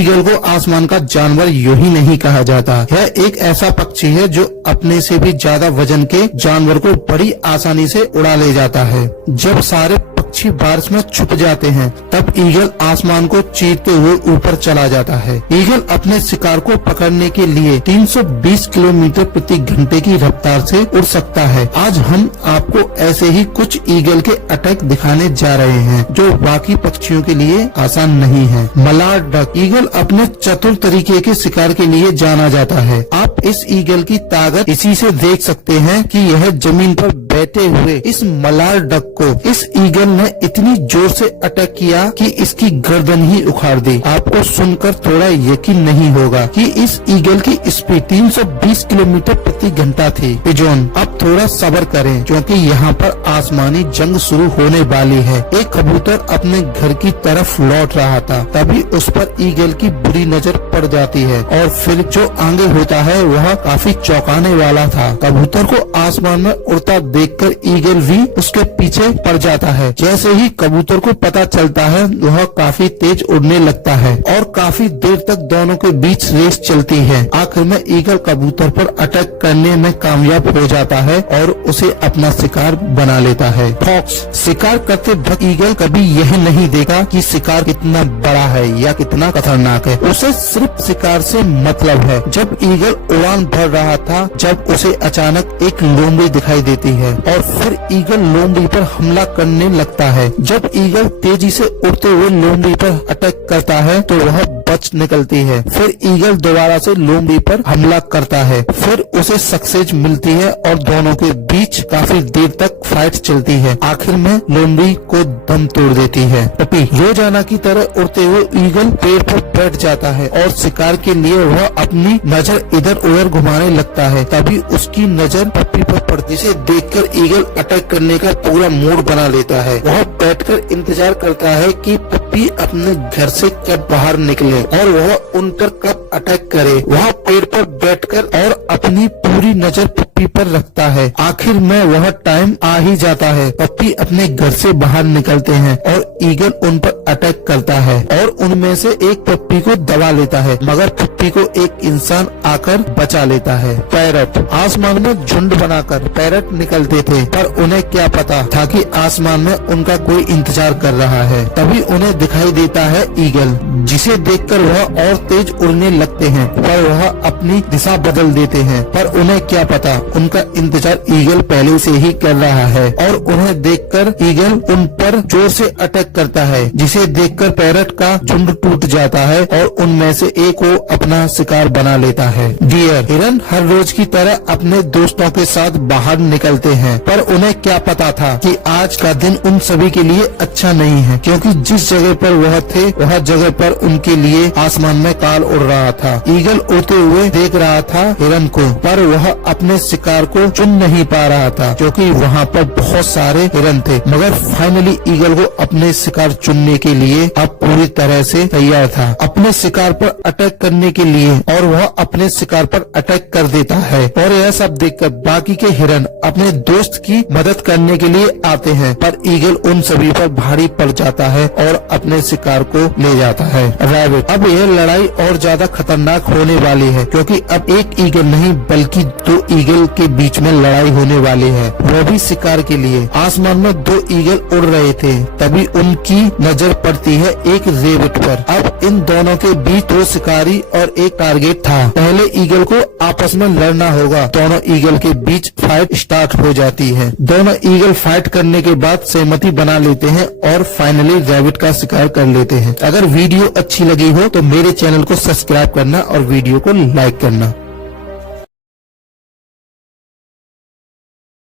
Eagle को आसमान का जानवर यूं ही नहीं कहा जाता। यह एक ऐसा पक्षी है जो अपने से भी ज्यादा वजन के जानवर को बड़ी आसानी से उड़ा ले जाता है। जब सारे पक्षी बारिश में छुप जाते हैं तब ईगल आसमान को चीरते हुए ऊपर चला जाता है। ईगल अपने शिकार को पकड़ने के लिए 320 किलोमीटर प्रति घंटे की रफ्तार से उड़ सकता है। आज हम आपको ऐसे ही कुछ ईगल के अटैक दिखाने जा रहे हैं जो बाकी पक्षियों के लिए आसान नहीं है। मलाड डक ईगल अपने चतुर तरीके के शिकार के लिए जाना जाता है। आप इस ईगल की ताकत इसी से देख सकते हैं कि यह जमीन पर बैठे हुए इस मलाड डक को इस ईगल ने इतनी जोर से अटैक किया कि इसकी गर्दन ही उखाड़ दी। आपको सुनकर थोड़ा यकीन नहीं होगा कि इस ईगल की स्पीड 320 किलोमीटर प्रति घंटा थी। पिजोन, अब थोड़ा सब्र करें क्योंकि यहाँ पर आसमानी जंग शुरू होने वाली है। एक कबूतर अपने घर की तरफ लौट रहा था, तभी उस पर ईगल की बुरी नजर पड़ जाती है और फिर जो आगे होता है वह काफी चौंकाने वाला था। कबूतर को आसमान में उड़ता देखकर ईगल भी उसके पीछे पड़ जाता है। जैसे ही कबूतर को पता चलता है वह काफी तेज उड़ने लगता है और काफी देर तक दोनों के बीच रेस चलती है। आखिर में ईगल कबूतर पर अटैक करने में कामयाब हो जाता है और उसे अपना शिकार बना लेता है। फॉक्स, शिकार करते वक्त ईगल कभी यह नहीं देखा कि शिकार कितना बड़ा है या कितना खतरनाक है। उसे सिर्फ शिकार से मतलब है। जब ईगल उड़ान भर रहा था जब उसे अचानक एक लोमड़ी दिखाई देती है और फिर ईगल लोमड़ी पर हमला करने लगता है। जब ईगल तेजी से उड़ते हुए लोमड़ी पर अटैक करता है तो वह बच निकलती है। फिर ईगल दोबारा से लोमड़ी पर हमला करता है। फिर उसे सक्सेस मिलती है और दोनों के बीच काफी देर तक फाइट चलती है। आखिर में लोमड़ी को दम तोड़ देती है। पपी, रोजाना की तरह उड़ते हुए ईगल पेड़ पर बैठ जाता है और शिकार के लिए वह अपनी नजर इधर उधर घुमाने लगता है। तभी उसकी नजर पप्पी पर पड़ती से देखकर ईगल अटैक करने का पूरा मूड बना लेता है। वह बैठकर इंतजार करता है कि पप्पी अपने घर से कब बाहर निकले और वह उन पर कब अटैक करे। वह पेड़ पर बैठकर और अपनी पूरी नजर पप्पी पर रखता है। आखिर में वह टाइम आ ही जाता है। पप्पी अपने घर से बाहर निकलते हैं और ईगल उन पर अटैक करता है और उनमें से एक पप्पी को दबा लेता है, मगर पप्पी को एक इंसान आकर बचा लेता है। पैरट, आसमान में झुंड बनाकर पैरट निकलते थे पर उन्हें क्या पता था कि आसमान में उनका कोई इंतजार कर रहा है। तभी उन्हें दिखाई देता है ईगल, जिसे देखकर वह और तेज उड़ने लगते हैं पर वह अपनी दिशा बदल देते हैं। पर उन्हें क्या पता उनका इंतजार ईगल पहले से ही कर रहा है और उन्हें देखकर ईगल उन पर जोर से अटैक करता है, जिसे देखकर पैरट का झुंड टूट जाता है और उनमें से एक को अपना शिकार बना लेता है। डियर, हिरन हर रोज की तरह अपने दोस्तों के साथ बाहर निकलते हैं पर उन्हें क्या पता था कि आज का दिन उन सभी के लिए अच्छा नहीं है, क्योंकि जिस जगह पर वह थे वह जगह पर उनके लिए आसमान में काल उड़ रहा था। ईगल उड़ते हुए देख रहा था हिरन को, पर वह अपने शिकार को चुन नहीं पा रहा था क्योंकि वहाँ पर बहुत सारे हिरन थे। मगर फाइनली ईगल को अपने शिकार चुनने के लिए अब पूरी तरह से तैयार था अपने शिकार पर अटैक करने के लिए, और वह अपने शिकार पर अटैक कर देता है। और यह सब देखकर बाकी के हिरन अपने दोस्त की मदद करने के लिए आते हैं, पर ईगल उन सभी पर भारी पड़ जाता है और अपने शिकार को ले जाता है। रैबिट, अब यह लड़ाई और ज्यादा खतरनाक होने वाली है क्योंकि अब एक ईगल नहीं बल्कि दो ईगल के बीच में लड़ाई होने वाली है, वो भी शिकार के लिए। आसमान में दो ईगल उड़ रहे थे, तभी उनकी नजर पड़ती है एक रैबिट पर। अब इन दोनों के बीच दो शिकारी और एक टारगेट था। पहले ईगल को आपस में लड़ना होगा। दोनों ईगल के बीच फाइट स्टार्ट हो जाती है। दोनों ईगल फाइट करने के बाद सहमति बना लेते हैं और फाइनली रैबिट का शिकार कर लेते हैं। अगर वीडियो अच्छी लगी हो तो मेरे चैनल को सब्सक्राइब करना और वीडियो को लाइक करना।